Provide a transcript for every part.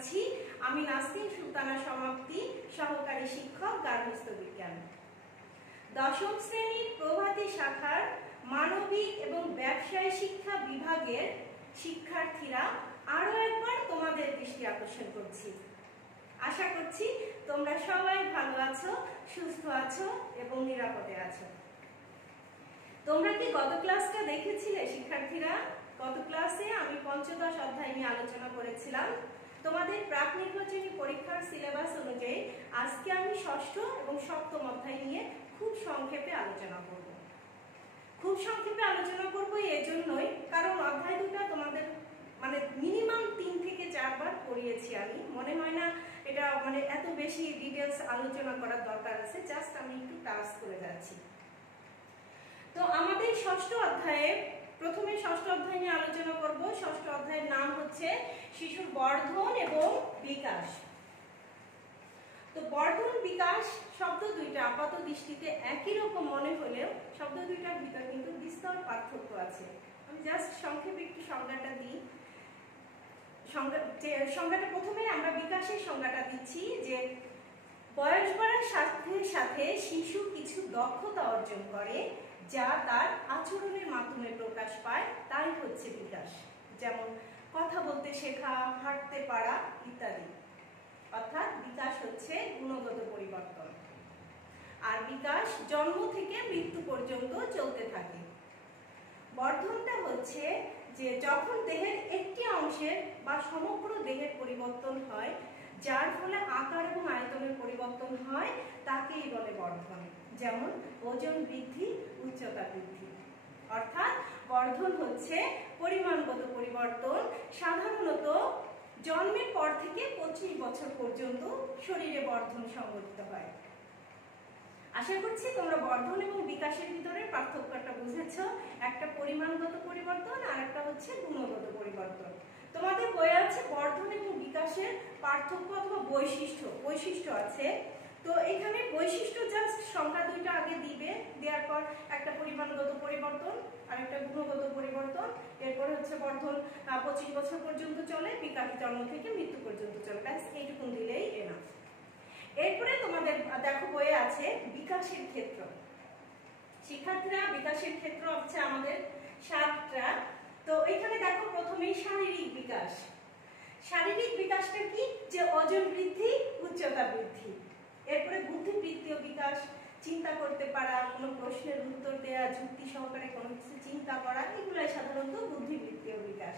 জানাচ্ছি। আমি নাসরিন সুলতানা সমাপ্তি, সহকারী শিক্ষক গার্হস্থ্য বিজ্ঞান। দশম শ্রেণীর প্রভাতী শাখার মানবিক এবং ব্যবসায় শিক্ষা বিভাগের শিক্ষার্থীরা আরো একবার তোমাদের দৃষ্টি আকর্ষণ করছি। আশা করছি তোমরা সবাই ভালো আছো, সুস্থ আছো এবং নিরাপদে আছো। তোমরা কি গত ক্লাসটা দেখেছিলে শিক্ষার্থীরা? গত ক্লাসে আমি পঞ্চদশ অধ্যায় নিয়ে আলোচনা করেছিলাম। তোমাদের প্রাক নির্বাচনী পরীক্ষার সিলেবাস অনুযায়ী আজকে আমি ষষ্ঠ এবং সপ্তম অধ্যায় নিয়ে খুব সংক্ষেপে আলোচনা করব। খুব সংক্ষেপে আলোচনা করব এজন্যই কারণ অধ্যায় দুটো তোমাদের মানে মিনিমাম 3 থেকে 4 বার পড়িয়েছি আমি। মনে হয় না এটা মানে এত বেশি ডিটেইলস আলোচনা করার দরকার আছে, জাস্ট আমি একটু টাচ করে যাচ্ছি। তো আমাদের ষষ্ঠ অধ্যায়ে প্রথমে ষষ্ঠ অধ্যায় নিয়ে আলোচনা করব। ষষ্ঠ অধ্যায়ের নাম হচ্ছে শিশুর বর্ধন এবং বিকাশ। তো বর্ধন বিকাশ শব্দ দুইটা আপাত দৃষ্টিতে একই রকম মনে হলেও শব্দ দুইটার ভিতর কিন্তু বিস্তর পার্থক্য আছে। আমি জাস্ট সংক্ষেপে একটু সংজ্ঞাটা দিই। সংজ্ঞাটা প্রথমে আমরা বিকাশের সংজ্ঞাটা দিচ্ছি যে বয়স বাড়ার সাথে সাথে শিশু কিছু দক্ষতা অর্জন করে যা তার আচরণের মাধ্যমে প্রকাশ পায়, তাই হচ্ছে বিকাশ। যেমন কথা বলতে শেখা, হাঁটতে পারা ইত্যাদি। অর্থাৎ বিকাশ হচ্ছে গুণগত পরিবর্তন। আর বিকাশ জন্ম থেকে মৃত্যু পর্যন্ত চলতে থাকে। বর্ধনটা হচ্ছে যে যখন দেহের একটি অংশের বা সমগ্র দেহের পরিবর্তন হয়, যার ফলে আকার এবং আয়তনের পরিবর্তন হয়, তাকেই বলে বর্ধন। যেমন ওজন বৃদ্ধি, উচ্চতা বৃদ্ধি। অর্থাৎ বর্ধন হচ্ছে পরিমাণগত পরিবর্তন। সাধারণত জন্মের পর থেকে 25 বছর পর্যন্ত শরীরে বর্ধন সংঘটিত হয়। আশা করছি তোমরা বর্ধন এবং বিকাশের ভিতরে পার্থক্যটা বুঝেছো। একটা পরিমাণগত পরিবর্তন আর একটা হচ্ছে গুণগত পরিবর্তন। তোমাদের বইয়ে আছে বর্ধন এবং বিকাশের পার্থক্য অথবা বৈশিষ্ট্য আছে। তো এখানে বৈশিষ্ট্য জাস্ট সংখ্যা দুইটা আগে দিবে, দেওয়ার পর একটা পরিমাণগত পরিবর্তন আর একটা গুণগত পরিবর্তন। এরপর হচ্ছে বর্ধন 25 বছর পর্যন্ত চলে, বিকাশ জন্ম থেকে মৃত্যু পর্যন্ত চলে। ব্যাস এইটুকুন দিলেই এনাফ। এরপরে তোমাদের দেখো বইয়ে আছে বিকাশের ক্ষেত্র। শিক্ষার্থীরা বিকাশের ক্ষেত্র হচ্ছে আমাদের 7টা। তো এখানে দেখো প্রথমেই শারীরিক বিকাশ। শারীরিক বিকাশটা কি? যে ওজন বৃদ্ধি, উচ্চতা বৃদ্ধি। এরপরে বুদ্ধিবৃত্তীয় বিকাশ, চিন্তা করতে পারা, কোনো প্রশ্নের উত্তর দেওয়া, যুক্তি সহকারে কোনো কিছু চিন্তা করা, এগুলাই সাধারণত বুদ্ধিবৃত্তীয় বিকাশ।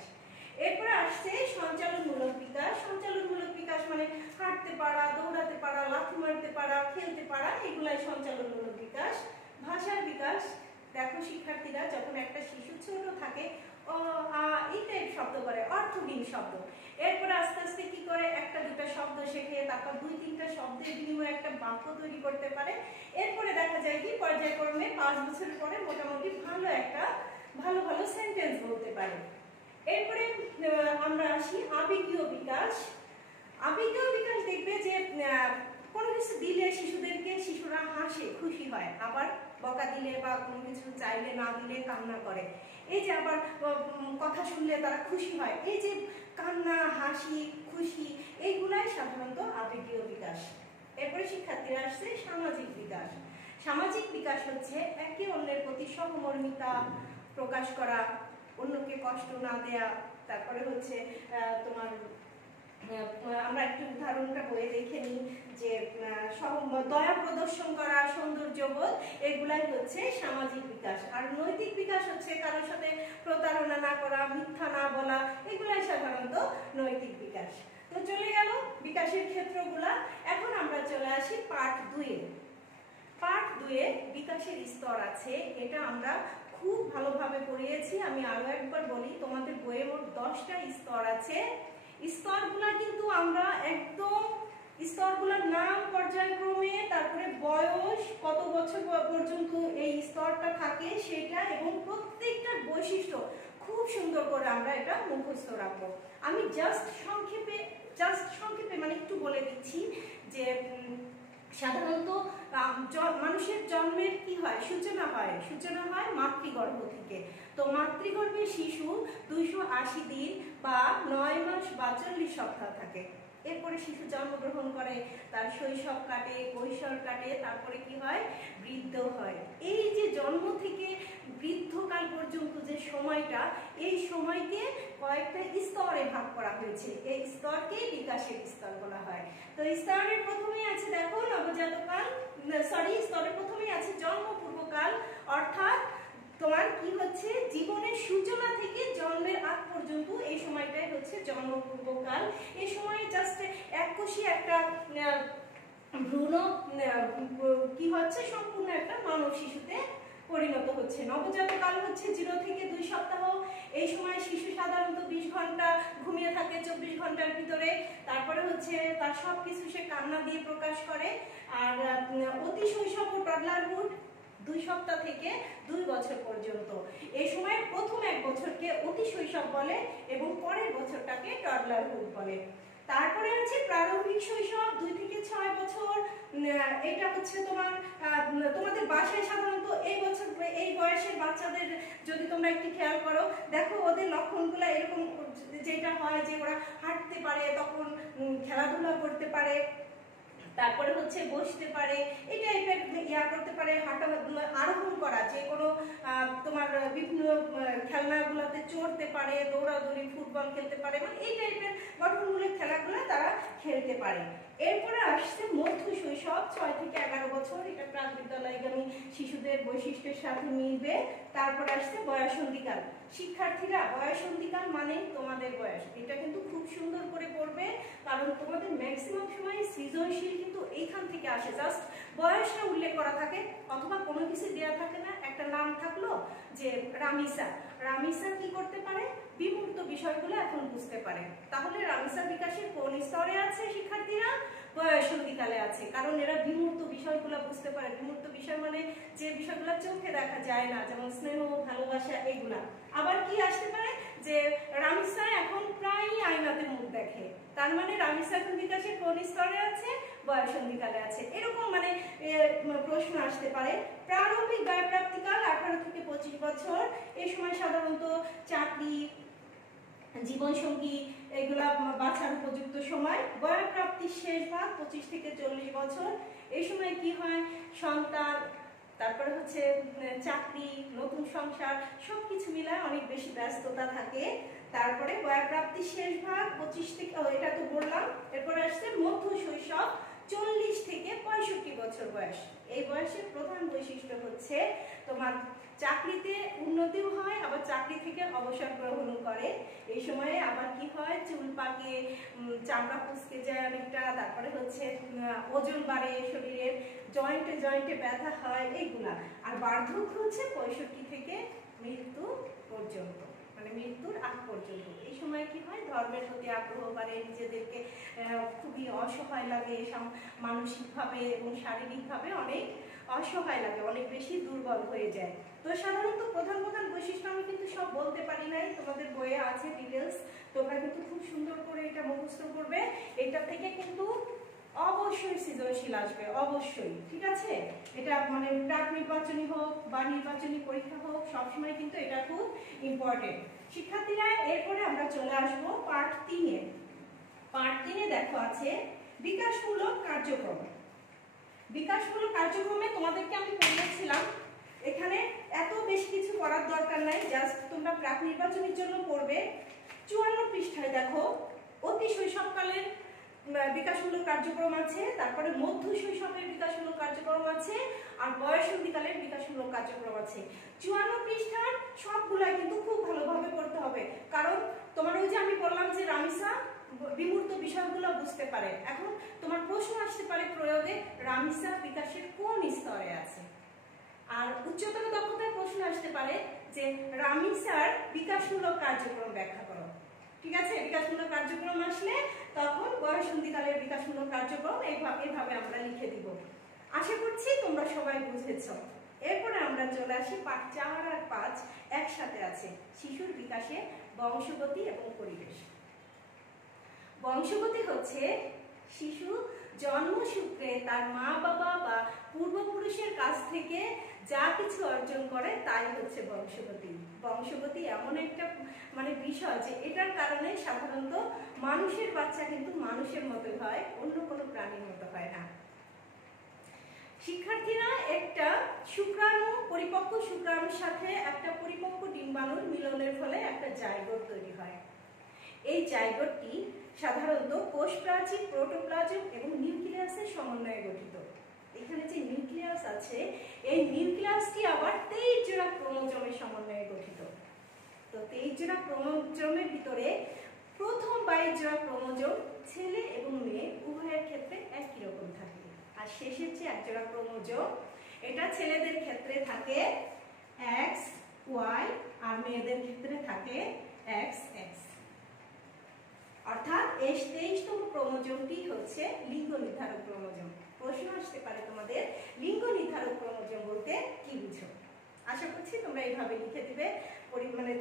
এরপরে আসছে সঞ্চালনমূলক বিকাশ। সঞ্চালনমূলক বিকাশ মানে হাঁটতে পারা, দৌড়াতে পারা, লাথি মারতে পারা, খেলতে পারা, এগুলাই সঞ্চালনমূলক বিকাশ। ভাষার বিকাশ, দেখো শিক্ষার্থীরা যখন একটা শিশু ছোট থাকে এই টাইপ শব্দ করে, অর্থহীন শব্দ। এরপরে আস্তে আস্তে কি করে একটা দুটা শব্দ শেখে, তারপর 2-3টা শব্দের বিনিময়ে একটা বাক্য তৈরি করতে পারে। এরপরে দেখা যায় কি পর্যায়ক্রমে 5 বছরের পরে মোটামুটি ভালো সেন্টেন্স বলতে পারে। এরপরে আমরা আসি আবেগীয় বিকাশ। আবেগীয় বিকাশ দেখবে যে কোনো কিছু দিলে শিশুরা হাসে, খুশি হয়, আবার বকা দিলে বা কোনো কিছু চাইলে না দিলে কান্না করে। এই যে আবার কথা শুনলে তারা খুশি হয়। এই যে কান্না, হাসি, খুশি, এইগুলাই সাধারণত আবেগীয় বিকাশ। এরপরে শিক্ষার্থীরা আসছে সামাজিক বিকাশ। সামাজিক বিকাশ হচ্ছে একে অন্যের প্রতি সহমর্মিতা প্রকাশ করা, অন্যকে কষ্ট না দেয়া। তারপরে হচ্ছে তোমার আমরা একটু উদাহরণটা বইয়ে দেখে নিই যে দয়া প্রদর্শন করা, সৌন্দর্যবোধ, এগুলাই হচ্ছে সামাজিক বিকাশ। আর নৈতিক বিকাশ হচ্ছে কারোর সাথে প্রতারণা না করা, মিথ্যা না বলা, এগুলাই সাধারণত নৈতিক বিকাশ। তো চলে গেল বিকাশের ক্ষেত্রগুলা। এখন আমরা চলে আসি পার্ট 2-এ। পার্ট 2-এ বিকাশের স্তর আছে। এটা আমরা খুব ভালোভাবে পড়িয়েছি। আমি আরো একবার বলি, তোমাদের বইয়ে মোট 10টা স্তর আছে। স্তরগুলা কিন্তু আমরা একদম স্তরগুলোর নাম পর্যায়ক্রমে, তারপরে বয়স, কত বছর পর্যন্ত এই স্তরটা থাকে সেটা, এবং প্রত্যেকটার বৈশিষ্ট্য খুব সুন্দর করে আমরা এটা মুখস্থ রাখবো। আমি জাস্ট সংক্ষেপে মানে একটু বলে দিচ্ছি যে সাধারণত মানুষের জন্মের কি হয়, সূচনা হয় মাতৃগর্ভ থেকে। তো মাতৃগর্ভে শিশু 280 দিন বা 9 মাস 42 সপ্তাহ থাকে। এরপরে শিশু জন্মগ্রহণ করে, তার শৈশব কাটে, কৈশোর কাটে, তারপরে কি হয়, বৃদ্ধ হয়। এই যে জন্ম থেকে বৃদ্ধকাল পর্যন্ত যে সময়টা, এই সময়কে কয়েকটা স্তরে ভাগ করা হয়েছে। এই স্তরকেই বিকাশের স্তর বলা হয়। তো স্তরের প্রথমেই আছে দেখো নবজাতকাল, স্তরের প্রথমেই আছে জন্মপূর্বকাল, অর্থাৎ তোমার কি হচ্ছে, জীবনের সূচনা থেকে জন্মের আগ পর্যন্ত এই সময়টাই হচ্ছে জন্মপূর্বকাল। এই সময়ে জাস্ট এককোষী একটা ভ্রূণ কি হচ্ছে, সম্পূর্ণ একটা মানব শিশুতে পরিণত হচ্ছে। নবজাতকাল হচ্ছে 0 থেকে 2 সপ্তাহ। এই সময় শিশু সাধারণত 20 ঘন্টা ঘুমিয়ে থাকে 24 ঘন্টার ভিতরে। তারপরে হচ্ছে তার সবকিছু সে কান্না দিয়ে প্রকাশ করে। আর অতি শৈশব ও টডলারহুড 2 সপ্তাহ থেকে 2 বছর পর্যন্ত। এই সময় প্রথম 1 বছরকে অতি শৈশব বলে এবং পরের বছরটাকে টডলারহুড বলে। তারপরে আছে প্রারম্ভিক শৈশব 2 থেকে 6 বছর। এটা হচ্ছে তোমাদের বাসায় সাধারণত এই বয়সের বাচ্চাদের যদি তোমরা একটু খেয়াল করো, দেখো ওদের লক্ষণগুলো এরকম, যেটা হয় যে ওরা হাঁটতে পারে, তখন খেলাধুলা করতে পারে, তারপরে হচ্ছে বসতে পারে, এই টাইপের করতে পারে, হাঁটা, আরোহণ করা, যে কোনো তোমার বিভিন্ন খেলনাগুলোতে চড়তে পারে, দৌড়াদৌড়ি, ফুটবল খেলতে পারে, মানে এই টাইপের গঠনমূলক খেলাগুলো তারা খেলতে পারে। এরপরে আসছে মধ্য শৈশব 6 থেকে 11 বছর। এটা প্রাক বিদ্যালয়গামী শিশুদের বৈশিষ্ট্যের সাথে মিলবে। তারপরে আসছে বয়ঃসন্ধিকাল। শিক্ষার্থীরা, বয়ঃসন্ধিকাল মানে তোমাদের বয়স, এটা কিন্তু খুব সুন্দর করে পড়বে, কারণ তোমাদের ম্যাক্সিমাম সময় সৃজনশীল কিন্তু এইখান থেকে আসে। জাস্ট বয়সটা উল্লেখ করা থাকে অথবা কোনো কিছু দেওয়া থাকে না, একটা নাম থাকলো যে রামিসা। রামিসা কি করতে পারে, বিমূর্ত বিষয়গুলো এখন বুঝতে পারে। তাহলে রামিসা বিকাশের কোন স্তরে আছে শিক্ষার্থীরা? বয়ঃসন্ধিকালে আছে, কারণ এরা বিমূর্ত বিষয়গুলো বুঝতে পারে। বিমূর্ত বিষয় মানে যে বিষয়গুলো চোখে দেখা যায় না, যেমন স্নেহ, ভালোবাসা, এগুলা। আবার কি আসতে পারে যে রামিসা এখন প্রায়ই আয়নাতে মুখ দেখে, তার মানে রামিসা এখন বিকাশের কোন স্তরে আছে? বয়ঃসন্ধিকালে আছে। এরকম মানে প্রশ্ন আসতে পারে। প্রারম্ভিক বয়ঃপ্রাপ্তিকাল 18 থেকে 25 বছর। এই সময় সাধারণত চাকরি, জীবনসঙ্গী এগুলা বাছার উপযুক্ত সময়। বয়ঃপ্রাপ্তির শেষ ভাগ 25 থেকে 40 বছর। এই সময় কি হয়, সন্তান, তারপরে হচ্ছে চাকরি, নতুন সংসার, সবকিছু মিলায় অনেক বেশি ব্যস্ততা থাকে। তারপরে বয়ঃপ্রাপ্তির শেষ ভাগ 25 থেকে, এটা তো বললাম। এরপরে আসছে মধ্য শৈশব 40 থেকে 65 বছর বয়স। এই বয়সের প্রধান বৈশিষ্ট্য হচ্ছে তোমার চাকরিতে উন্নতিও হয়, আবার চাকরি থেকে অবসর গ্রহণ করে। এই সময়ে আবার কি হয়, চুল পাকে, চামড়া কুঁচকে যায় অনেকটা, তারপরে হচ্ছে ওজন বাড়ে শরীরের, জয়েন্টে জয়েন্টে ব্যথা হয়, এইগুলা। আর বার্ধক্য হচ্ছে 65 থেকে মৃত্যু পর্যন্ত, মানে মৃত্যুর আগ পর্যন্ত। এই সময় কি হয়, ধর্মের প্রতি আগ্রহ বাড়ে, নিজেদেরকে খুবই অসহায় লাগে, মানসিকভাবে এবং শারীরিকভাবে অনেক অসহায় লাগে, অনেক বেশি দুর্বল হয়ে যায়। তো সাধারণত প্রধান প্রধান বৈশিষ্ট্য আমি কিন্তু সব বলতে পারি নাই, তোমাদের বইয়ে আছে ডিটেলস, তোমরা কিন্তু খুব সুন্দর করে এটা মুখস্থ করবে। এটা থেকে কিন্তু অবশ্যই সৃজনশীল আসবে, অবশ্যই, ঠিক আছে? এটা মানে প্রাক নির্বাচনী হোক বা নির্বাচনী পরীক্ষা হোক, সবসময় কিন্তু এটা খুব ইম্পর্টেন্ট। শিক্ষার্থীরা, এরপরে আমরা চলে আসবো পার্ট 3-এ। পার্ট 3-এ দেখো আছে বিকাশমূলক কার্যক্রম। বিকাশমূলক কার্যক্রমে তোমাদেরকে আমি পড়িয়েছিলাম, এখানে এত বেশি কিছু করার দরকার নাই, জাস্ট তোমরা প্রাক নির্বাচনের জন্য পড়বে। 54 পৃষ্ঠায় দেখো অতি শৈশবকালের বিকাশমূলক কার্যক্রম আছে, তারপরে মধ্য শৈশবের বিকাশমূলক কার্যক্রম আছে, আর বয়ঃসন্ধিকালের বিকাশমূলক কার্যক্রম আছে। 54 পৃষ্ঠার সবগুলাই কিন্তু খুব ভালোভাবে পড়তে হবে, কারণ তোমার ওই যে আমি বললাম যে রামিসা বিমূর্ত বিষয়গুলো বুঝতে পারে। এখন তোমার প্রশ্ন আসতে পারে প্রয়োগে, রামিসা বিকাশের কোন স্তরে আছে? আর উচ্চতর দক্ষতার প্রশ্ন আসতে পারে যে রামিসার বিকাশমূলক কার্যক্রম ব্যাখ্যা করো, ঠিক আছে? বিকাশমূলক কার্যক্রম আসলে তখন বয়ঃসন্ধিকালের বিকাশমূলক কার্যক্রম এইভাবে আমরা লিখে দিব। আশা করছি তোমরা সবাই বুঝেছ। এরপরে আমরা চলে আসি পার্ট 4 আর 5 একসাথে আছে, শিশুর বিকাশে বংশগতি এবং পরিবেশ। বংশগতি হচ্ছে শিশু জন্মসূত্রে তার মা বাবা বা পূর্বপুরুষের কাছ থেকে যা কিছু অর্জন করে তাই হচ্ছে বংশগতি। বংশগতি এমন একটা বিষয় যে এটার কারণে সাধারণত মানুষের বাচ্চা কিন্তু মানুষের মতো হয়, অন্য কোনো প্রাণীর মতো হয় না। শিক্ষার্থীরা, একটা শুক্রাণু, পরিপক্ক শুক্রাণুর সাথে একটা পরিপক্ক ডিম্বাণুর মিলনের ফলে একটা জাইগোট তৈরি হয়। এই জাইগোটটি সাধারণত কোষ প্রাচীর, প্রোটোপ্লাজম এবং নিউক্লিয়াসের সমন্বয়ে গঠিত। এখানে যে নিউক্লিয়াস আছে, এই নিউক্লিয়াসটি আবার 23 জোড়া ক্রোমোজোমের সমন্বয়ে গঠিত। তো 23 জোড়া ক্রোমোজোমের ভিতরে প্রথম 22 জোড়া ক্রোমোজোম ছেলে এবং মেয়ে উভয়ের ক্ষেত্রে একই রকম থাকে, আর শেষের যে 1 জোড়া ক্রোমোজোম, এটা ছেলেদের ক্ষেত্রে থাকে X Y আর মেয়েদের ক্ষেত্রে থাকে XX। অর্থাৎ এই 23তম ক্রোমোজোমটি হচ্ছে লিঙ্গ নির্ধারক ক্রোমোজোম। প্রশ্ন আসতে পারে তোমাদের, লিঙ্গ নির্ধারক ক্রোমোজোম বলতে কি বুঝো? আশা করছি তোমরা এইভাবে লিখে দিবে।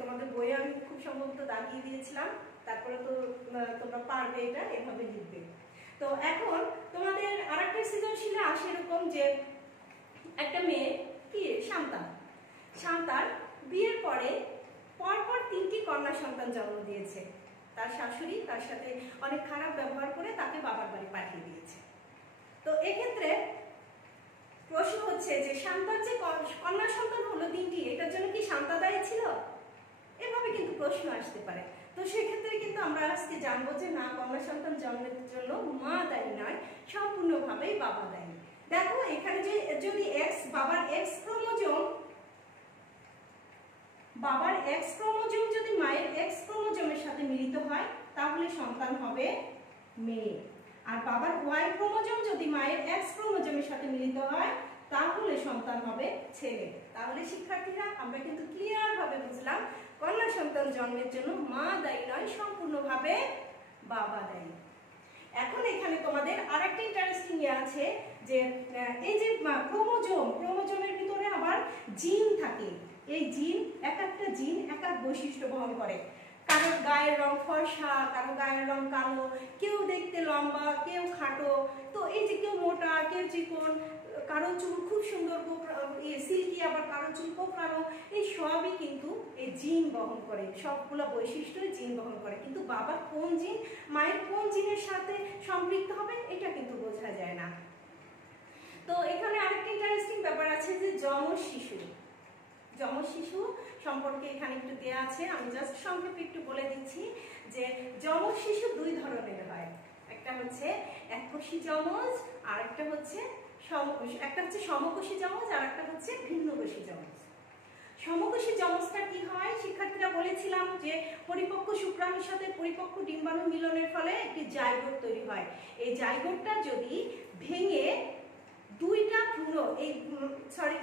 তোমাদের বইয়ে আমি খুব সম্ভবত দাগিয়ে দিয়েছিলাম, তারপরে তো তোমরা পারবে এটা এভাবে লিখবে। তো এখন তোমাদের আরেকটা সৃজনশীলে আসে এরকম যে একটা মেয়ে কি সন্তান বিয়ের পরে পরপর 3টি কন্যা সন্তান জন্ম দিয়েছে। তার শাশুড়ি তার সাথে অনেক খারাপ ব্যবহার করে তাকে বাবার বাড়ি পাঠিয়ে দিয়েছে। তো এক্ষেত্রে প্রশ্ন হচ্ছে যে সন্তান যে কন্যা সন্তান হলো 3টি, এটার জন্য কি সন্তান দায়ী ছিল? এভাবে কিন্তু প্রশ্ন আসতে পারে। তো সেক্ষেত্রে কিন্তু আমরা আজকে জানবো যে না, কন্যা সন্তান জন্মের জন্য মা দায়ী নয়, সম্পূর্ণভাবেই বাবা দায়ী। দেখো এখানে যে যদি বাবার X ক্রোমোজোম যদি মায়ের X ক্রোমোজোমের সাথে মিলিত হয় তাহলে সন্তান হবে মেয়ে, আর বাবার Y ক্রোমোজোম যদি মায়ের X ক্রোমোজোমের সাথে মিলিত হয় তাহলে সন্তান হবে ছেলে। তাহলে শিক্ষার্থীরা, আমরা কিন্তু ক্লিয়ার ভাবে বুঝলাম কন্যা সন্তান জন্মের জন্য মা দায়ী নয়, সম্পূর্ণভাবে বাবা দায়ী। এখন এখানে তোমাদের আরেকটা ইন্টারেস্টিং আছে যে এই যে ক্রোমোজোমের ভিতরে আবার জিন থাকে। এই জিন, এক একটা জিন এক এক বৈশিষ্ট্য বহন করে। কারোর গায়ের রং ফর্সা, কারো গায়ের রং কালো, কেউ দেখতে লম্বা, কেউ খাটো। তো এই যে কেউ মোটা, কেউ চিকন, কারো চুল খুব সুন্দর সিল্কি, আবার কারো চুল কোঁকড়ানো, এই সবই কিন্তু এই জিন বহন করে। সবগুলো বৈশিষ্ট্য জিন বহন করে, কিন্তু বাবার কোন জিন, মায়ের কোন জিনের সাথে সম্পৃক্ত হবে এটা কিন্তু বোঝা যায় না। তো এখানে আরেকটা ইন্টারেস্টিং ব্যাপার আছে যে যমজ শিশু সম্পর্কে এখানে একটু দেয়া আছে। আমি জাস্ট সংক্ষেপে একটু বলে দিচ্ছি যে যমজ শিশু 2 ধরনের হয়। একটা হচ্ছে এককোষী যমজ, আর একটা হচ্ছে সমকোষী যমজ, আর একটা হচ্ছে ভিন্নকোষী যমজ। সমকোষী যমজটা কি হয়? শিক্ষার্থীরা বলেছিলাম যে পরিপক্ক শুক্রাণুর সাথে পরিপক্ক ডিম্বাণু মিলনের ফলে একটি জাইগোট তৈরি হয়। এই জাইগোটটা যদি ভেঙে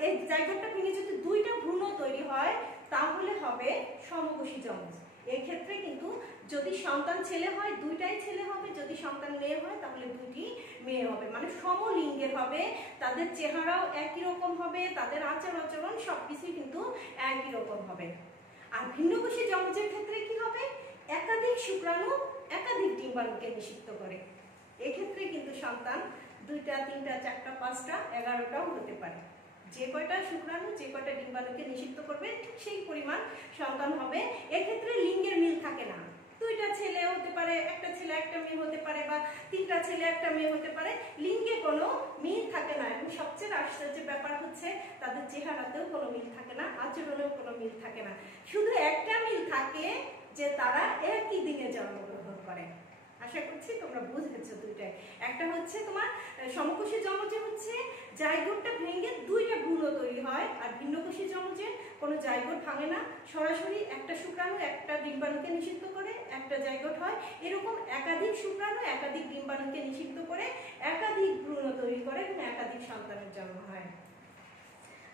এই জাইগোটটা ভেঙে যদি 2টা ভ্রূণ তৈরি হয় তাহলে হবে সমকোষী যমজ। এই ক্ষেত্রে কিন্তু যদি সন্তান ছেলে হয় 2টাই ছেলে হবে, যদি সন্তান মেয়ে হয় তাহলে 2টি মেয়ে হবে, মানে সমলিঙ্গের হবে। তাদের চেহারাও একই রকম হবে, তাদের আচার আচরণ সবকিছুই কিন্তু একই রকম হবে। আর ভিন্নকোষী যমজের ক্ষেত্রে কি হবে? একাধিক শুক্রাণু একাধিক ডিম্বাণুকে নিষিক্ত করে। এক্ষেত্রে কিন্তু সন্তান 2টা, 3টা, 4টা, 5টা, 11টাও হতে পারে। যে কয়টা শুক্রাণু যে কয়টা ডিম্বাণুকে নিষিক্ত করবে সেই পরিমাণ সন্তান হবে। এক্ষেত্রে লিঙ্গের মিল থাকে না। 2টা ছেলে হতে পারে, একটা ছেলে একটা মেয়ে হতে পারে, বা 3টা ছেলে একটা মেয়ে হতে পারে। লিঙ্গে কোনো মিল থাকে না। এবং সবচেয়ে আশ্চর্যের ব্যাপার হচ্ছে তাদের চেহারাতেও কোনো মিল থাকে না, আচরণেও কোনো মিল থাকে না। শুধু একটা মিল থাকে যে তারা একই দিনে জন্মগ্রহণ করে। আশা করছি তোমরা বুঝেছো দুইটাই। একটা হচ্ছে তোমার সমকোষী যমজে হচ্ছে জাইগোটটা ভেঙে 2টা ভ্রূণ তৈরি হয়, আর ভিন্নকোষী যমজে কোনো জাইগোট ভাঙে না, সরাসরি একটা শুক্রাণু একটা ডিম্বাণুকে নিষিক্ত করে একটা জাইগোট হয়। এরকম একাধিক শুক্রাণু একাধিক ডিম্বাণুকে নিষিক্ত করে একাধিক ভ্রূণ তৈরি করে এবং একাধিক সন্তানের জন্ম হয়।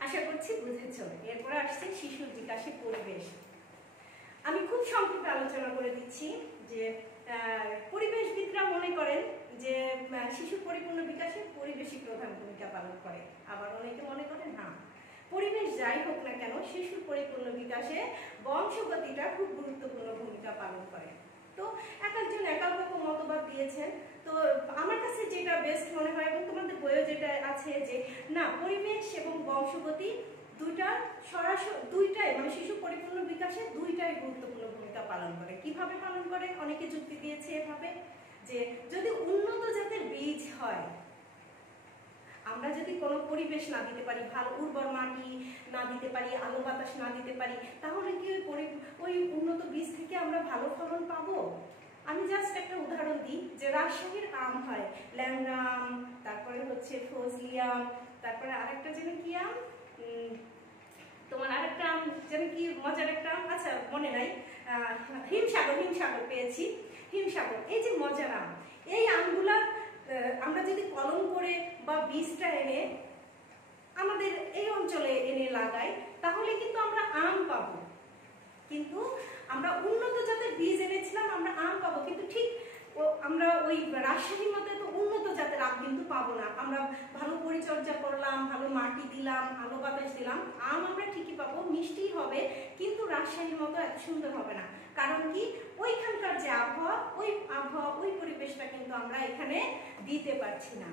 আশা করছি বুঝেছো। এরপরে আসছে শিশুর বিকাশে পরিবেশ। আমি খুব সংক্ষেপে আলোচনা করে দিচ্ছি যে পরিবেশবিদরা মনে করেন যে শিশুর পরিপূর্ণ বিকাশে পরিবেশই প্রধান ভূমিকা পালন করে। আবার অনেকে মনে করেন না, পরিবেশ যাই হোক না কেন শিশুর পরিপূর্ণ বিকাশে বংশগতিটা খুব গুরুত্বপূর্ণ ভূমিকা পালন করে। তো এক একজন এক এক রকম মতবাদ দিয়েছেন। তো আমার কাছে যেটা বেস্ট মনে হয় এবং তোমাদের বইও যেটা আছে যে না, পরিবেশ এবং বংশগতি দুইটাই মানে শিশু পরিপূর্ণ বিকাশে দুইটাই গুরুত্বপূর্ণ ভূমিকা পালন করে। কিভাবে পালন করে? অনেকে যুক্তি দিয়েছে এভাবে যে যদি উন্নত জাতের বীজ হয়, আমরা যদি কোনো পরিবেশ না দিতে পারি, ভালো উর্বর মাটি না দিতে পারি, আলো বাতাস না দিতে পারি, তাহলে কি ওই উন্নত বীজ থেকে আমরা ভালো ফলন পাবো? আমি জাস্ট একটা উদাহরণ দিই যে রাজশাহীর আম হয় ল্যাংড়া আম, তারপরে হচ্ছে ফজলি আম, তারপরে আরেকটা যেন কি আম, তোমার আরেকটা আম যেন কি মজার একটা আম, আচ্ছা মনে নাই, হিমসাগর পেয়েছি, হিমসাগর। এই যে মজার আম, এই আমগুলা আমরা যদি কলম করে বা বীজটা এনে আমাদের এই অঞ্চলে এনে লাগাই, তাহলে কিন্তু আমরা আম পাবো। কিন্তু আমরা উন্নত জাতের বীজ এনেছিলাম, আমরা আম পাবো, কিন্তু ঠিক আমরা ওই রাজশাহীর মধ্যে তো উন্নত জাতের আম কিন্তু পাবো না। আমরা ভালো পরিচর্যা করলাম, ভালো মাটি দিলাম, আলো বাতাস দিলাম, আম আমরা ঠিকই পাবো, মিষ্টি হবে, কিন্তু রাজশাহীর মতো এত সুন্দর হবে না। কারণ কি? ওইখানকার যে আবহাওয়া, ওই পরিবেশটা কিন্তু আমরা এখানে দিতে পারছি না।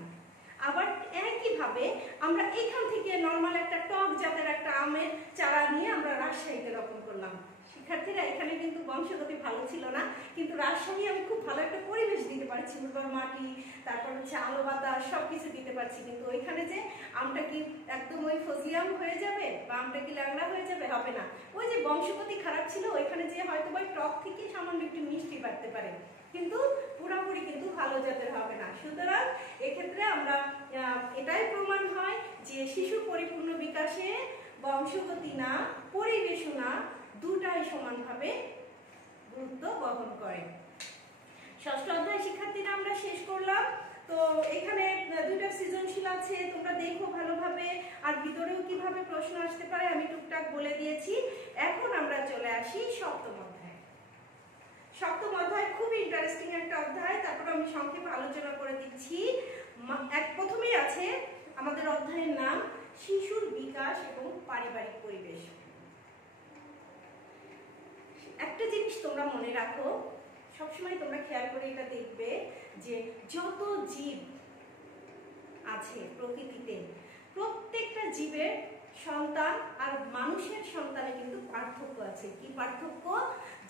আবার একইভাবে আমরা এখান থেকে নর্মাল একটা টক জাতের একটা আমের চারা নিয়ে আমরা রাজশাহীতে রোপণ করলাম। শিক্ষার্থীরা, এখানে কিন্তু বংশগতি ভালো ছিল না, কিন্তু রাজশাহী আমি খুব ভালো একটা পরিবেশ দিতে পারছি, উর্বর মাটি, তারপর হচ্ছে আলো বাতাস সবকিছু দিতে পারছি, কিন্তু ওইখানে যে আমটা কি একদম ওই ফজলি আম হয়ে যাবে বা আমটা কি ল্যাংড়া হয়ে যাবে? হবে না। ওই যে বংশগতি খারাপ ছিল, ওইখানে যে হয়তো ওই টক থেকে সামান্য একটু মিষ্টি বাড়তে পারে, কিন্তু পুরোপুরি কিন্তু ভালো জাতের হবে না। সুতরাং এক্ষেত্রে আমরা এটাই প্রমাণ হয় যে শিশু পরিপূর্ণ বিকাশে বংশগতি না, পরিবেশও না, দুটাই সমানভাবে গুরুত্ব বহন করে। ষষ্ঠ অধ্যায় শিক্ষার্থীরা আমরা শেষ করলাম। তো এখানে দুইটা সৃজনশীল আছে, তোমরা দেখো ভালোভাবে, আর ভিতরেও কিভাবে প্রশ্ন আসতে পারে আমি টুকটাক বলে দিয়েছি। এখন আমরা চলে আসি সপ্তম অধ্যায়। সপ্তম অধ্যায় খুব ইন্টারেস্টিং একটা অধ্যায়, তারপর আমি সংক্ষেপে আলোচনা করে দিচ্ছি। প্রথমেই আছে আমাদের অধ্যায়ের নাম শিশুর বিকাশ এবং পারিবারিক পরিবেশ। একটা জিনিস তোমরা মনে রাখো, সবসময় তোমরা খেয়াল করে এটা দেখবে যে যত জীব আছে প্রকৃতিতে, প্রত্যেকটা জীবের সন্তান আর মানুষের সন্তানে কিন্তু পার্থক্য আছে। কি পার্থক্য?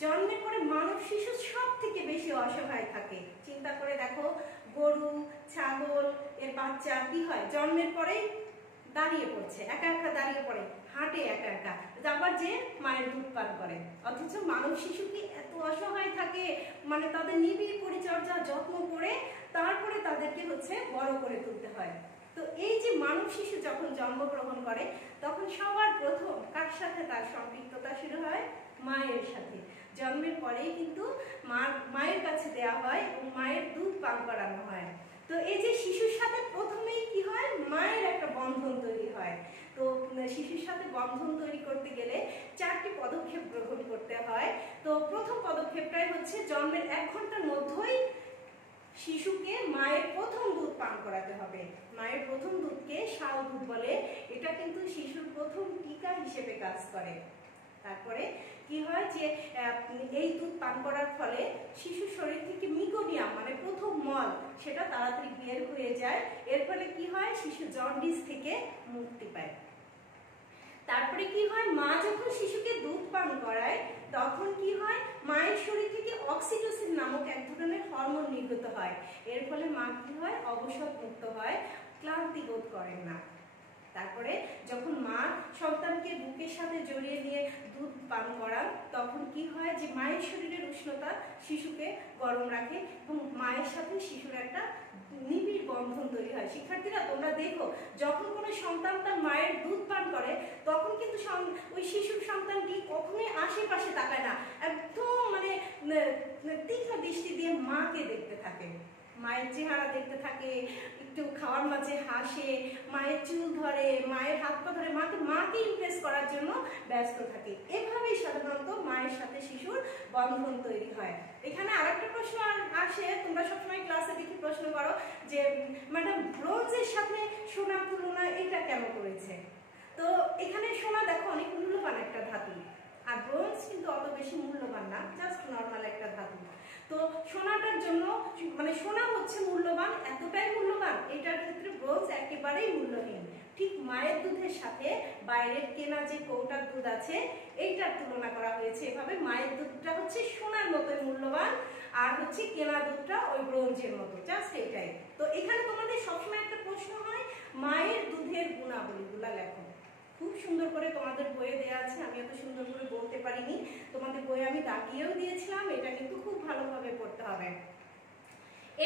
জন্মের পরে মানব শিশু সব থেকে বেশি অসহায় থাকে। চিন্তা করে দেখো, গরু, ছাগল এর বাচ্চা কি হয়? জন্মের পরেই দাঁড়িয়ে পড়ছে, একা একা দাঁড়িয়ে পড়ে, হাঁটে একা একা, আবার যে মায়ের দুধ পান করে। অথচ মানব শিশু কি এত অসহায় থাকে, মানে তাদের নিবিড় পরিচর্যা যত্ন করে তারপরে তাদেরকে হচ্ছে বড় করে তুলতে হয়। তো এই যে মানব শিশু যখন জন্মগ্রহণ করে, তখন সবার প্রথম কার সাথে তার সম্পৃক্ততা শুরু হয়? মায়ের সাথে। জন্মের পরেই কিন্তু মায়ের কাছে দেয়া হয় এবং মায়ের দুধ পান করানো হয়। তো এই যে শিশুর সাথে প্রথমেই কি হয়? মায়ের একটা বন্ধন তৈরি হয়। তো শিশুর সাথে বন্ধন তৈরি করতে গেলে 4টি পদক্ষেপ গ্রহণ করতে হয়। তো প্রথম পদক্ষেপটাই হচ্ছে জন্মের 1 ঘন্টার মধ্যেই শিশুকে মায়ের প্রথম দুধ পান করাতে হবে। মায়ের প্রথম দুধকে শাল দুধ বলে, এটা কিন্তু শিশুর প্রথম টিকা হিসেবে কাজ করে। তারপরে কি হয় যে এই দুধ পান করার ফলে শিশুর শরীর থেকে মিকোডিয়াম মানে প্রথম মল সেটা তাড়াতাড়ি বের হয়ে যায়। এর ফলে কি হয়? শিশু জন্ডিস থেকে মুক্তি পায়। তারপরে কি হয়? মা যখন শিশুকে দুধ পান করায় তখন কি হয়? মায়ের শরীর থেকে অক্সিটোসিন নামক এক ধরনের হরমোন নির্গত হয়। এর ফলে মা কি হয়? অবসাদ মুক্ত হয়, ক্লান্তি বোধ করেন না। তারপরে যখন মা সন্তানকে বুকের সাথে জড়িয়ে নিয়ে দুধ পান করান, তখন কি হয় যে মায়ের শরীরের উষ্ণতা শিশুকে গরম রাখে এবং মায়ের সাথে শিশুর একটা নিবিড় বন্ধন তৈরি হয়। শিক্ষার্থীরা, তোমরা দেখো, যখন কোনো সন্তান তার মায়ের দুধ পান করে, তখন কিন্তু ওই শিশুর সন্তানটি কখনোই আশেপাশে তাকায় না, একদম মানে তীক্ষ্ণ দৃষ্টি দিয়ে মাকে দেখতে থাকে, মায়ের চেহারা দেখতে থাকে, একটু খাওয়ার মাঝে হাসে, মায়ের চুল ধরে, মায়ের হাত পা ধরে, মাকে ইমপ্রেস করার জন্য ব্যস্ত থাকে। এভাবেই সাধারণত মায়ের সাথে শিশুর বন্ধন তৈরি হয়। এখানে আরেকটা প্রশ্ন আসে, তোমরা সবসময় ক্লাসে দেখি প্রশ্ন করো যে ম্যাডাম, ব্রোঞ্জের সাথে সোনার তুলনা এটা কেন করেছে? তো এখানে সোনা দেখো অনেক মূল্যবান একটা ধাতু, আর ব্রোঞ্জ কিন্তু অত বেশি মূল্যবান না, জাস্ট নর্মাল একটা ধাতু। তো তো সোনাটার জন্য মানে সোনা হচ্ছে মূল্যবান, এতটাই মূল্যবান, এটার ক্ষেত্রে ব্রোঞ্জ একেবারেই মূল্যহীন। ঠিক মায়ের দুধের সাথে বাইরের কেনা যে কৌটার দুধ আছে এইটার তুলনা করা হয়েছে এভাবে। মায়ের দুধটা হচ্ছে সোনার মতোই মূল্যবান, আর হচ্ছে কেনা দুধটা ওই ব্রোঞ্জের মতো, জাস্ট এটাই। তো এখানে তোমাদের সবসময় একটা প্রশ্ন হয়, মায়ের দুধের গুণাবলীগুলা লেখো। খুব সুন্দর করে তোমাদের বইয়ে দেওয়া আছে, আমি এত সুন্দর করে বলতে পারিনি, তোমাদের বইয়ে আমি দাগিয়েও দিয়েছিলাম, এটা কিন্তু খুব ভালোভাবে পড়তে হবে।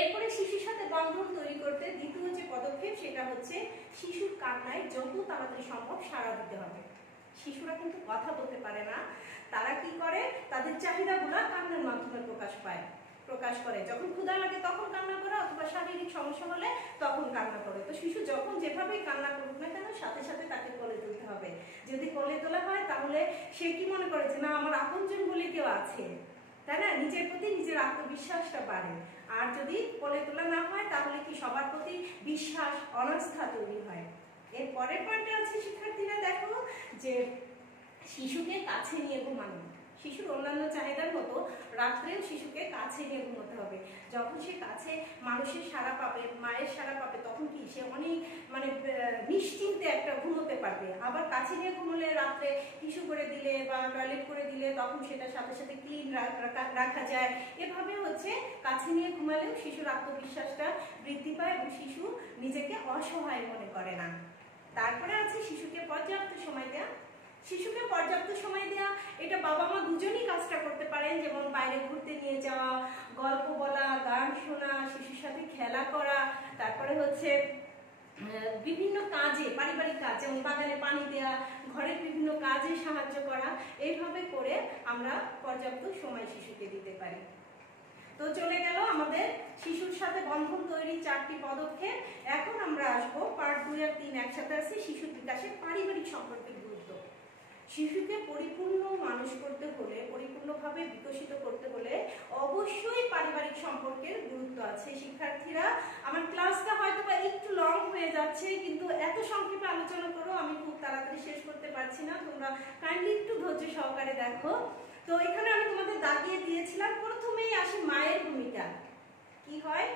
এরপরে শিশুর সাথে বন্ধন তৈরি করতে দ্বিতীয় যে পদক্ষেপ সেটা হচ্ছে শিশুর কান্নায় যত তাড়াতাড়ি সম্ভব সাড়া দিতে হবে। শিশুরা কিন্তু কথা বলতে পারে না, তারা কি করে, তাদের চাহিদাগুলো কান্নার মাধ্যমে প্রকাশ করে। যখন ক্ষুধা লাগে তখন কান্না করে, অথবা শারীরিক সমস্যা হলে তখন কান্না করে। তো শিশু যখন যেভাবেই কান্না করুক না কেন, সাথে সাথে তাকে কোলে তুলতে হবে। যদি কোলে তোলা হয় তাহলে সে কি মনে করে যে না, আমার আপনজন বলে কেউ আছে, তাই না, নিজের প্রতি নিজের আত্মবিশ্বাসটা বাড়ে। আর যদি কোলে তোলা না হয় তাহলে কি সবার প্রতি বিশ্বাস, অনাস্থা তৈরি হয়। এর পরের পয়েন্টে আছে শিক্ষার্থীরা দেখো যে শিশুকে কাছে নিয়ে ঘুমানো। শিশুর অন্যান্য চাহিদার মতো রাত্রেও শিশুকে কাছে নিয়ে ঘুমোতে হবে। যখন সে কাছে মানুষের সাড়া পাবে, মায়ের সাড়া পাবে, তখন কি সে অনেক মানে নিশ্চিন্তে একটা ঘুমোতে পারবে। আবার কাছে নিয়ে ঘুমোলে রাত্রে টিস্যু করে দিলে বা টয়লেট করে দিলে তখন সেটা সাথে সাথে ক্লিন রাখা যায়। এভাবে হচ্ছে কাছে নিয়ে ঘুমালেও শিশুর আত্মবিশ্বাসটা বৃদ্ধি পায় এবং শিশু নিজেকে অসহায় মনে করে না। তারপরে আছে শিশুকে পর্যাপ্ত সময় দেওয়া। শিশুকে পর্যাপ্ত সময় দেওয়া, এটা বাবা মা দুজনই কাজটা করতে পারেন। যেমন বাইরে ঘুরতে নিয়ে যাওয়া, গল্প বলা, গান শোনা, শিশুর সাথে খেলা করা, তারপরে হচ্ছে বিভিন্ন কাজে, পারিবারিক কাজ যেমন বাগানে পানি দেওয়া, ঘরের বিভিন্ন কাজে সাহায্য করা, এইভাবে করে আমরা পর্যাপ্ত সময় শিশুকে দিতে পারি। তো চলে গেল আমাদের শিশুর সাথে বন্ধন তৈরির 4টি পদক্ষেপ। এখন আমরা আসবো পার্ট 2 আর 3 একসাথে আছে, শিশুর বিকাশে পারিবারিক সম্পর্কের গুরুত্ব। শিশুকে পরিপূর্ণ মানুষ করতে হলে, পরিপূর্ণভাবে বিকশিত করতে হলে অবশ্যই পারিবারিক সম্পর্কের গুরুত্ব আছে। শিক্ষার্থীরা, আমার ক্লাসটা হয়তো বা একটু লং হয়ে যাচ্ছে, কিন্তু এত সংক্ষেপে আলোচনা করো আমি খুব তাড়াতাড়ি শেষ করতে পারছি না, তোমরা কাইন্ডলি একটু ধৈর্য সহকারে দেখো। তো এখানে আমি তোমাদের দাগিয়ে দিয়েছিলাম, প্রথমেই আসে মায়ের ভূমিকা। কি হয়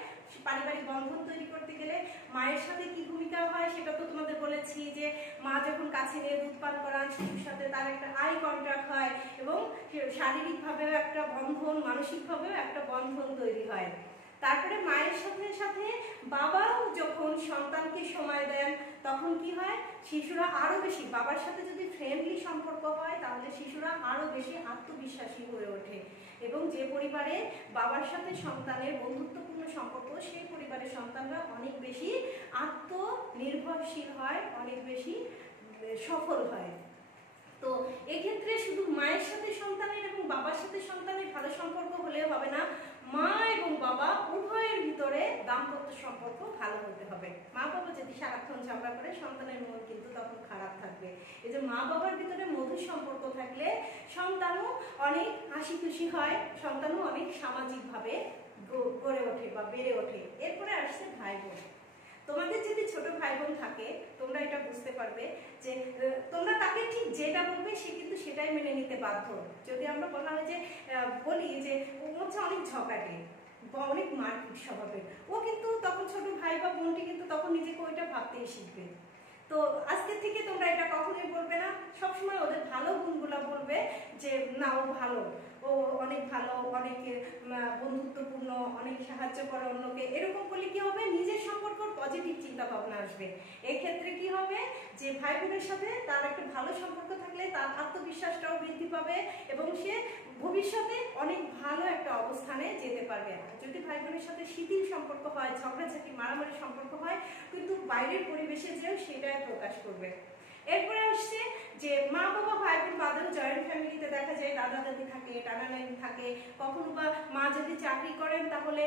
পারিবারিক বন্ধন তৈরি করতে গেলে মায়ের সাথে কি ভূমিকা হয় সেটা তো তোমাদের বলেছি, যে মা যখন কাছে নিয়ে দুধ পান করান শিশুর সাথে তার একটা আই কন্ট্যাক্ট হয় এবং শারীরিকভাবেও একটা বন্ধন, মানসিকভাবেও একটা বন্ধন তৈরি হয়। তারপরে মায়ের সাথে সাথে বাবাও যখন সন্তানকে সময় দেন তখন কি হয়, শিশুরা আরো বেশি, বাবার সাথে যদি ফ্রেন্ডলি সম্পর্ক হয় তাহলে শিশুরা আরো বেশি আত্মবিশ্বাসী হয়ে ওঠে। এবং যে পরিবারে বাবার সাথে সন্তানের বন্ধুত্বপূর্ণ সম্পর্ক, সেই পরিবারের সন্তানরা অনেক বেশি আত্মনির্ভরশীল হয়, অনেক বেশি সফল হয়। তো এক্ষেত্রে শুধু মায়ের সাথে সন্তানের এবং বাবার সাথে সন্তানের ভালো সম্পর্ক হলে হবে না, মা এবং বাবা উভয়ের ভিতরে দাম্পত্য সম্পর্ক ভালো হতে হবে। মা বাবা যদি সারাক্ষণ ঝগড়া করে সন্তানের মন কিন্তু তখন খারাপ থাকবে। এই যে মা বাবার ভিতরে মধুর সম্পর্ক থাকলে সন্তানও অনেক হাসি খুশি হয়, সন্তানও অনেক সামাজিকভাবে গড়ে ওঠে বা বেড়ে ওঠে। এরপরে আসছে ভাই বোন। তোমাদের যদি ছোট ভাই বোন থাকে তোমরা এটা বুঝতে পারবে যে তোমরা তাকে ঠিক যেটা বলবে সে কিন্তু সেটাই মেনে নিতে বাধ্য। যদি আমরা বলা হয় যে বলি যে ও হচ্ছে অনেক ঝগড়াটে বা অনেক মারপিট স্বভাবের, ও কিন্তু তখন ছোট ভাই বা বোনটি কিন্তু তখন নিজেকে ওইটা ভাবতেই শিখবে। তো আজকে থেকে তোমরা এটা কখনোই বলবে না, সবসময় ওদের ভালো গুণগুলো বলবে যে না ও ভালো, ও অনেক ভালো, অনেক বন্ধুত্বপূর্ণ, অনেক সাহায্য করে অন্যকে। এরকম করলে কি হবে, নিজের সম্পর্ক পজিটিভ চিন্তা ভাবনা আসবে। এক্ষেত্রে কি হবে যে ভাই বোনের সাথে তার একটা ভালো সম্পর্ক থাকলে তার আত্মবিশ্বাসটাও বৃদ্ধি পাবে এবং সে ভবিষ্যতে অনেক ভালো একটা অবস্থানে যেতে পারবে। যদি ভাই বোনের সাথে শিথিল সম্পর্ক হয়, ঝগড়াঝাটি মারামারি সম্পর্ক হয়, কিন্তু বাইরের পরিবেশে যেও সেটাই প্রকাশ করবে। এরপরে আসছে যে মা বাবা ভাই বোন বাদেও জয়েন্ট ফ্যামিলিতে দেখা যায় দাদা দাদি থাকে, নানা নানি থাকে, কখনো বা মা যদি চাকরি করেন তাহলে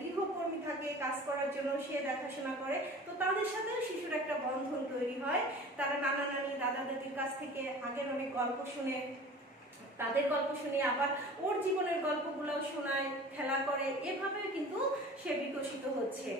গৃহকর্মী থাকে কাজ করার জন্য, সে দেখাশোনা করে। তো তাদের সাথেও শিশুর একটা বন্ধন তৈরি হয়। তারা নানা নানি দাদা দাদির কাছ থেকে আগের অনেক গল্প শুনে, তাদের গল্প শুনে আবার ওর জীবনের গল্পগুলোও শোনায়, খেলা করে, এভাবে কিন্তু সে বিকশিত হচ্ছে।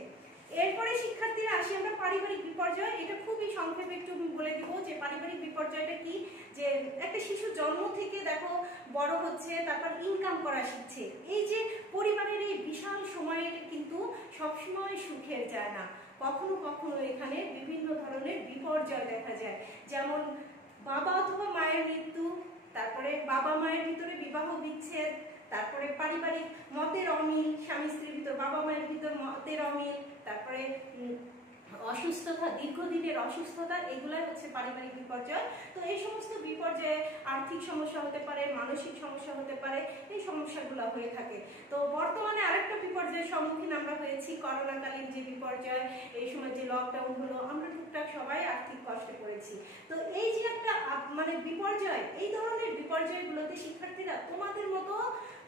এরপরে শিক্ষার্থীরা আসি আমরা পারিবারিক বিপর্যয়। এটা খুবই সংক্ষেপে একটু বলে দিব যে পারিবারিক বিপর্যয়টা কি। যে একটা শিশু জন্ম থেকে দেখো বড় হচ্ছে, তারপর ইনকাম করা শিখছে। এই যে পরিবারের এই বিশাল সময়ের কিন্তু সবসময় সুখের যায় না, কখনো কখনো এখানে বিভিন্ন ধরনের বিপর্যয় দেখা যায়। যেমন বাবা অথবা মায়ের মৃত্যু, তারপরে বাবা মায়ের ভিতরে বিবাহ বিচ্ছেদ, তারপরে পারিবারিক মতের অমিল, স্বামী স্ত্রীর ভিতর, বাবা মায়ের ভিতর মতের অমিল, তারপরে অসুস্থতা, দীর্ঘদিনের অসুস্থতা, এগুলাই হচ্ছে পারিবারিক বিপর্যয়। তো এই সমস্ত বিপর্যয়ে আর্থিক সমস্যা হতে পারে, মানসিক সমস্যা হতে পারে, এই সমস্যাগুলো হয়ে থাকে। তো বর্তমানে আরেকটা বিপর্যয়ের সম্মুখীন আমরা হয়েছি, করোনাকালীন যে বিপর্যয়, এই সময় যে লকডাউন হলো, আমরা টুকটাক সবাই আর্থিক কষ্টে পড়েছি। তো এই যে একটা মানে বিপর্যয়, এই ধরনের বিপর্যয়গুলোতে শিক্ষার্থীরা তোমাদের মতো,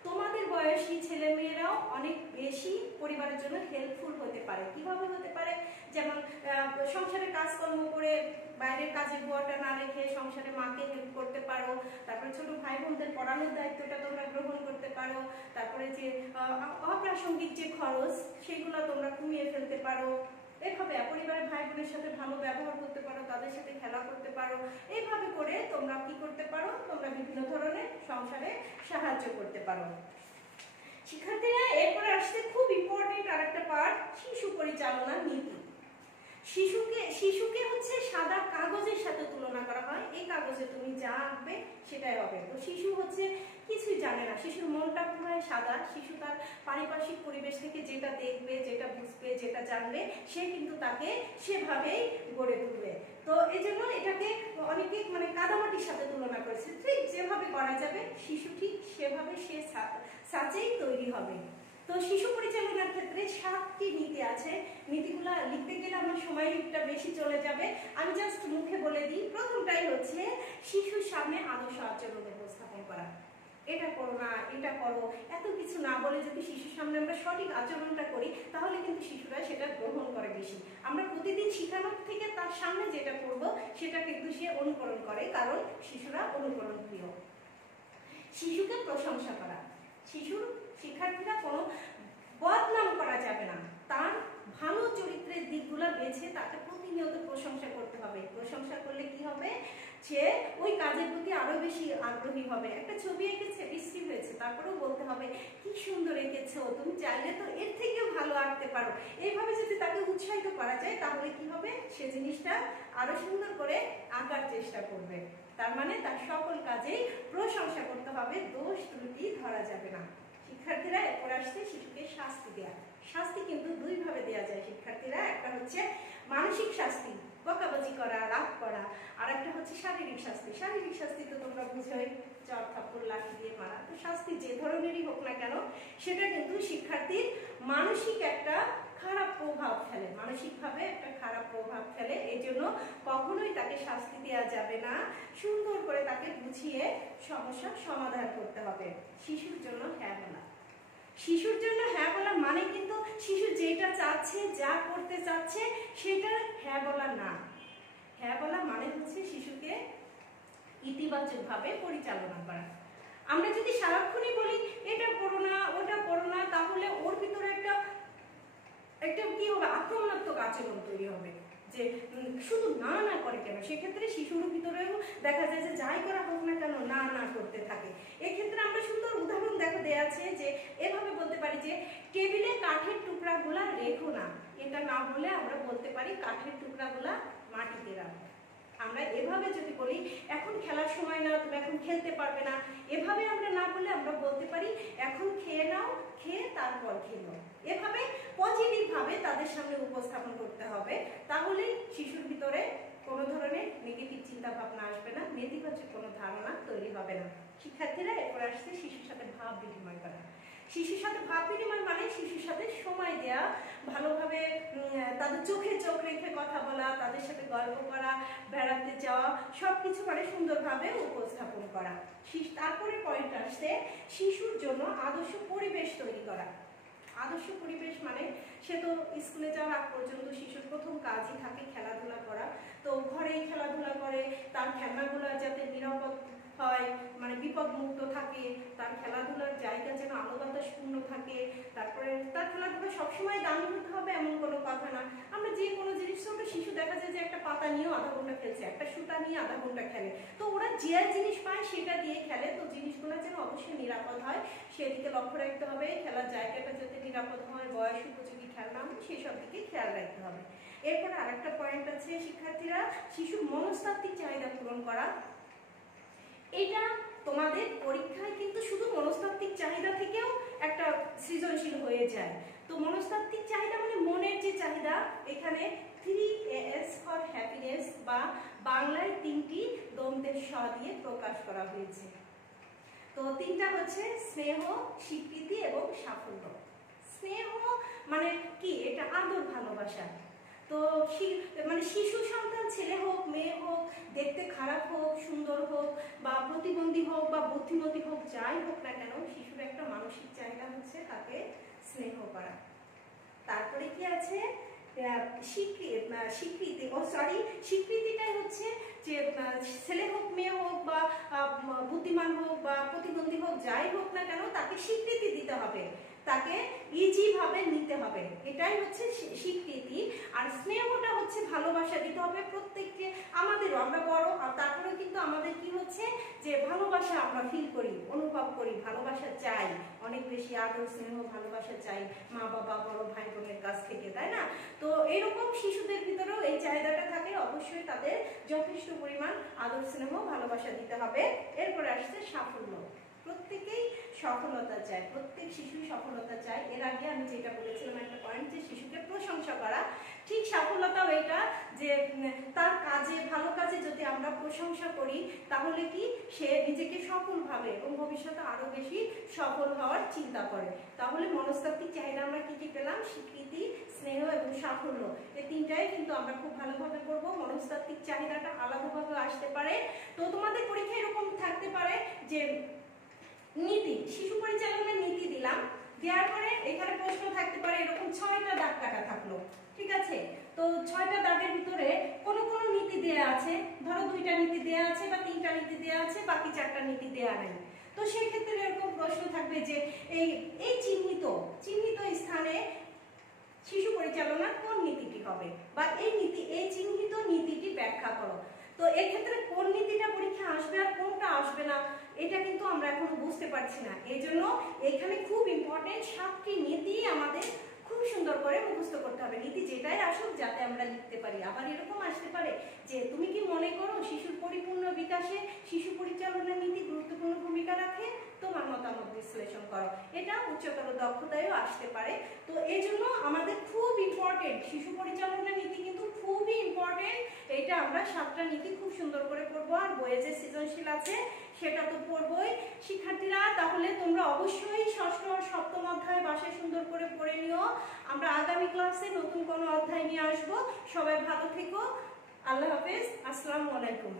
তোমাদের বয়সী ছেলে মেয়েরাও অনেক বেশি পরিবারের জন্য হেল্পফুল হতে পারে। কিভাবে হতে পারে? যেমন সংসারে কাজকর্ম করে বাইরের কাজে বুয়াটা না রেখে সংসারে মাকে হেল্প করতে পারো, তারপরে ছোট ভাই বোনদের পড়ানোর দায়িত্বটা তোমরা গ্রহণ করতে পারো, তারপরে যে অপ্রাসঙ্গিক যে খরচ সেগুলো তোমরা কমিয়ে ফেলতে পারো। এইভাবে পরিবারের ভাই বোনের সাথে ভালো ব্যবহার করতে পারো, তাদের সাথে খেলা করতে পারো। এইভাবে করে তোমরা কি করতে পারো? তোমরা বিভিন্ন ধরনের সংসারে সাহায্য করতে পারো। শিক্ষার্থীরা এরপরে আসছে খুব ইম্পর্টেন্ট আরেকটা পার্ট, শিশু পরিচালনা নীতি। শিশুকে হচ্ছে সাদা কাগজের সাথে তুলনা করা হয়। এই কাগজে তুমি যা আঁকবে সেটাই হবে। তো শিশু হচ্ছে কিছুই জানে না, শিশুর মনটা পুরো সাদা। শিশু তার পারিপার্শ্বিক পরিবেশ থেকে যেটা দেখবে, যেটা বুঝবে, যেটা জানবে, সে কিন্তু তাকে সেভাবেই গড়ে তুলবে। তো এই জন্য এটাকে অনেকে মানে কাদামাটির সাথে তুলনা করেছে। ঠিক যেভাবে করা যাবে শিশু ঠিক সেভাবে সে সাচেই তৈরি হবে। তো শিশু পরিচালনার ক্ষেত্রে 7টি নীতি আছে। নীতিগুলা লিখতে গেলে আমার সময়টা বেশি চলে যাবে, আমি জাস্ট মুখে বলে দিই। প্রথমটাই হচ্ছে শিশুর সামনে আদর্শ আচরণ উপস্থাপন করা। এটা করো না, এটা করো, এত কিছু না বলে যদি শিশুর সামনে আমরা সঠিক আচরণটা করি, তাহলে কিন্তু শিশুরা সেটা গ্রহণ করে বেশি। আমরা প্রতিদিন শেখানোর থেকে তার সামনে যেটা করব সেটা কিন্তু সে অনুকরণ করে, কারণ শিশুরা অনুকরণ প্রিয়। শিশুকে প্রশংসা করা। শিক্ষার্থীরা কোনো বদনাম করা যাবে না, তার ভালো চরিত্রের দিকগুলো বেছে তাকে প্রতিনিয়ত প্রশংসা করতে হবে। প্রশংসা করলে কি হবে? সে ওই কাজের প্রতি আরো বেশি আগ্রহী হবে। একটা ছবি এঁকেছে, বৃষ্টি হয়েছে, তারপরেও বলতে হবে কি সুন্দর এঁকেছো, তুমি চাইলে তো এর থেকেও ভালো আঁকতে পারো। এইভাবে যদি তাকে উৎসাহিত করা যায়, তাহলে কি হবে? সে জিনিসটা আরো সুন্দর করে আঁকার চেষ্টা করবে। তার মানে তার সকল কাজেই প্রশংসা করতে হবে, দোষ ত্রুটি ধরা যাবে না। শিক্ষার্থীরা এরপর আসছে শিশুকে শাস্তি দেয়া। শাস্তি কিন্তু দুই ভাবে দেয়া যায় শিক্ষার্থীরা। একটা হচ্ছে মানসিক শাস্তি, বকাবকি করা, রাগ করা, আর একটা হচ্ছে শারীরিক শাস্তি। শারীরিক শাস্তি তো তোমরা বুঝোই, চর থাপ্পড় লাঠি দিয়ে মারা। তো শাস্তি যে ধরনেরই হোক না কেন, সেটা কিন্তু শিক্ষার্থীর মানসিক একটা খারাপ প্রভাব ফেলে, মানসিকভাবে একটা খারাপ প্রভাব ফেলে। এই জন্য কখনোই তাকে শাস্তি দেওয়া যাবে না, সুন্দর করে তাকে বুঝিয়ে সমস্যার সমাধান করতে হবে। শিশুর জন্য হ্যাঁ বলা। শিশুর জন্য হ্যাঁ বলা মানে কিন্তু শিশু যেটা চাচ্ছে, যা করতে চাচ্ছে, সেটা হ্যাঁ বলা না। হ্যাঁ বলা মানে হচ্ছে শিশুকে ইতিবাচকভাবে পরিচালনা করা। আমরা যদি সারাক্ষণই বলি এটা করো না, ওটা করো না, তাহলে ওর ভিতরে একটা কি হবে? আক্রমণাত্মক আচরণ তৈরি হবে, যে শুধু না না করে কেন। সেক্ষেত্রে শিশুর ভিতরেও দেখা যায় যে যাই করা হোক না কেন না না করতে থাকে। এক্ষেত্রে আমরা সুন্দর উদাহরণ দেয়া আছে, যে এভাবে বলতে পারি যে টেবিলে কাঠের টুকরাগুলা রেখো না। এটা না বলে আমরা বলতে পারি কাঠের টুকরাগুলা মাটিতে রাখো। আমরা এভাবে যদি বলি এখন খেলার সময় না, তুমি এখন খেলতে পারবে না, এভাবে আমরা না বলে আমরা বলতে পারি এখন খেয়ে নাও, খেয়ে তারপর খেলো। এভাবে পজিটিভ ভাবে তাদের সামনে উপস্থাপন করতে হবে, তাহলে শিশুর ভিতরে কোনো ধরনের নেগেটিভ চিন্তা ভাবনা আসবে না, নেতিবাচক কোনো ধারণা তৈরি হবে না। শিক্ষার্থীরা এরপর আসছে শিশুর সাথে ভাব বিনিময় করা। শিশুর সাথে ভাব বিনিময় মানে শিশুর সাথে সময় দেওয়া, ভালোভাবে তাদের চোখে চোখ রেখে কথা বলা, তাদের সাথে গল্প করা, বেড়াতে যাওয়া, সবকিছু মানে সুন্দরভাবে উপস্থাপন করা। তারপরে পয়েন্ট আসছে শিশুর জন্য আদর্শ পরিবেশ তৈরি করা। আদর্শ পরিবেশ মানে সে তো স্কুলে যাওয়ার আগ পর্যন্ত শিশুর প্রথম কাজই থাকে খেলাধুলা করা। তো ঘরেই খেলাধুলা করে, তার খেলনাগুলো যাতে নিরাপদ হয়, মানে বিপদ মুক্ত থাকে, তার খেলাধুলার জায়গা যেন আলো বাতাস পূর্ণ থাকে। তারপরে তার খেলাধুলা সবসময় দামি হতে হবে এমন কোনো কথা না। আমরা যে কোনো জিনিস, ছোট শিশু দেখা যায় যে একটা পাতা নিয়েও আধা ঘন্টা খেলছে, একটা সুতা নিয়ে আধা ঘন্টা খেলে। তো ওরা যে জিনিস পায় সেটা দিয়ে খেলে, তো জিনিসগুলো যেন অবশ্যই নিরাপদ হয় সেদিকে লক্ষ্য রাখতে হবে। খেলার জায়গাটা যাতে নিরাপদ হয়, বয়স উপযোগী খেলনা হয় সেসব দিকে খেয়াল রাখতে হবে। এরপরে আরেকটা পয়েন্ট আছে শিক্ষার্থীরা, শিশুর মনস্তাত্ত্বিক চাহিদা পূরণ করা। এটা তোমাদের পরীক্ষায় কিন্তু শুধু মনস্তাত্ত্বিক চাহিদা থেকেও একটা সৃজনশীল হয়ে যায়। তো মনস্তাত্ত্বিক চাহিদা মানে মনের যে চাহিদা, এখানে 3AS ফর হ্যাপিনেস বা বাংলায় 3টি দন্তের স দিয়ে প্রকাশ করা হয়েছে। তো 3টা হচ্ছে স্নেহ, স্বীকৃতি এবং সাফল্য। স্নেহ মানে কি? এটা আদর ভালোবাসা। তো মানে শিশু সন্তান ছেলে হোক মেয়ে হোক, দেখতে খারাপ হোক সুন্দর হোক বা প্রতিবন্ধী হোক বা বুদ্ধিমতী হোক, যাই হোক না কেন, শিশুর একটা মানসিক চাহিদা হচ্ছে তাকে স্নেহ করা। তারপরে কি আছে? স্বীকৃতি। স্বীকৃতিটাই হচ্ছে যে ছেলে হোক মেয়ে হোক বা বুদ্ধিমান হোক বা প্রতিবন্ধী হোক, যাই হোক না কেন, তাকে স্বীকৃতি দিতে হবে, তাকে ইজি ভাবে নিতে হবে, এটাই হচ্ছে স্বীকৃতি। আর স্নেহটা হচ্ছে ভালোবাসা দিতে হবে প্রত্যেককে, আমাদেরও, আমরা বড় তারপরেও কিন্তু আমাদের কি হচ্ছে যে ভালোবাসা আমরা ফিল করি, অনুভব করি, ভালোবাসা চাই, অনেক বেশি আদর স্নেহ ভালোবাসা চাই মা বাবা বড় ভাই বোনের কাছ থেকে, তাই না? তো এরকম শিশুদের ভিতরেও এই চাহিদাটা থাকে, অবশ্যই তাদের যথেষ্ট পরিমাণ আদর স্নেহ ভালোবাসা দিতে হবে। এরপরে আসছে সাফল্য। প্রত্যেকেই সফলতা চায়, প্রত্যেক শিশুই সফলতা চায়। এর আগে আমি যেটা বলেছিলাম একটা পয়েন্ট, যে শিশুকে প্রশংসা করা, ঠিক সাফল্যতাও এটা, যে তার কাজে, ভালো কাজে যদি আমরা প্রশংসা করি তাহলে কি সে নিজেকে সফল ভাবে এবং ভবিষ্যতে আরো বেশি সফল হওয়ার চিন্তা করে। তাহলে মনস্তাত্ত্বিক চাহিদা আমরা কি কি পেলাম? স্বীকৃতি, স্নেহ এবং সাফল্য, এই 3টাই কিন্তু আমরা খুব ভালোভাবে পড়বো। মনস্তাত্ত্বিক চাহিদাটা আলাদাভাবে আসতে পারে। তো তোমাদের পরীক্ষা এরকম থাকতে পারে যে নীতি, শিশু পরিচালনার নীতি দিলাম, দেওয়ার পরে এখানে প্রশ্ন থাকতে পারে এরকম 6টা দাগ কাটা থাকলো, ঠিক আছে? তো 6টা দাগের ভিতরে কোন কোন নীতি দেয়া আছে, ধরো 2টা নীতি দেয়া আছে বা 3টা নীতি দেয়া আছে, বাকি 4টা নীতি দেয়া নাই। তো সেই ক্ষেত্রে এরকম প্রশ্ন থাকবে যে এই চিহ্নিত স্থানে শিশু পরিচালনার কোন নীতিটি হবে, বা এই চিহ্নিত নীতিটি ব্যাখ্যা করো। তো এক্ষেত্রে কোন নীতিটা পরীক্ষা আসবে আর কোনটা আসবে না, এটা কিন্তু আমরা এখনো বুঝতে পারছি না। এই জন্য এখানে খুব ইম্পর্টেন্ট 7টি নীতি আমাদের খুব সুন্দর করে মুখস্থ করতে হবে। নীতি যেটাই আসুক যাতে আমরা লিখতে পারি। আবার এরকম আসতে পারে যে তুমি কি মনে করো শিশুর পরিপূর্ণ বিকাশে শিশু পরিচালনার নীতি গুরুত্বপূর্ণ ভূমিকা রাখে? তোমার মতামত বিশ্লেষণ করো। এটা উচ্চতর দক্ষতায়ও আসতে পারে। তো এই জন্য আমাদের খুব ইম্পর্টেন্ট, শিশু পরিচালনার নীতি কিন্তু খুবই ইম্পর্টেন্ট। এটা আমরা 7টা নীতি খুব সুন্দর করে পড়বো। আর বইয়ে যে সৃজনশীল আছে সেটা তো পড়বোই শিক্ষার্থীরা। তাহলে তোমরা অবশ্যই 6ষ্ঠ আর 7ম অধ্যায় বাসায় সুন্দর করে পড়ে নিও। আমরা আগামী ক্লাসে নতুন কোনো অধ্যায় নিয়ে আসবো। সবাই ভালো থেকো। আল্লাহ হাফেজ। আসসালামু আলাইকুম।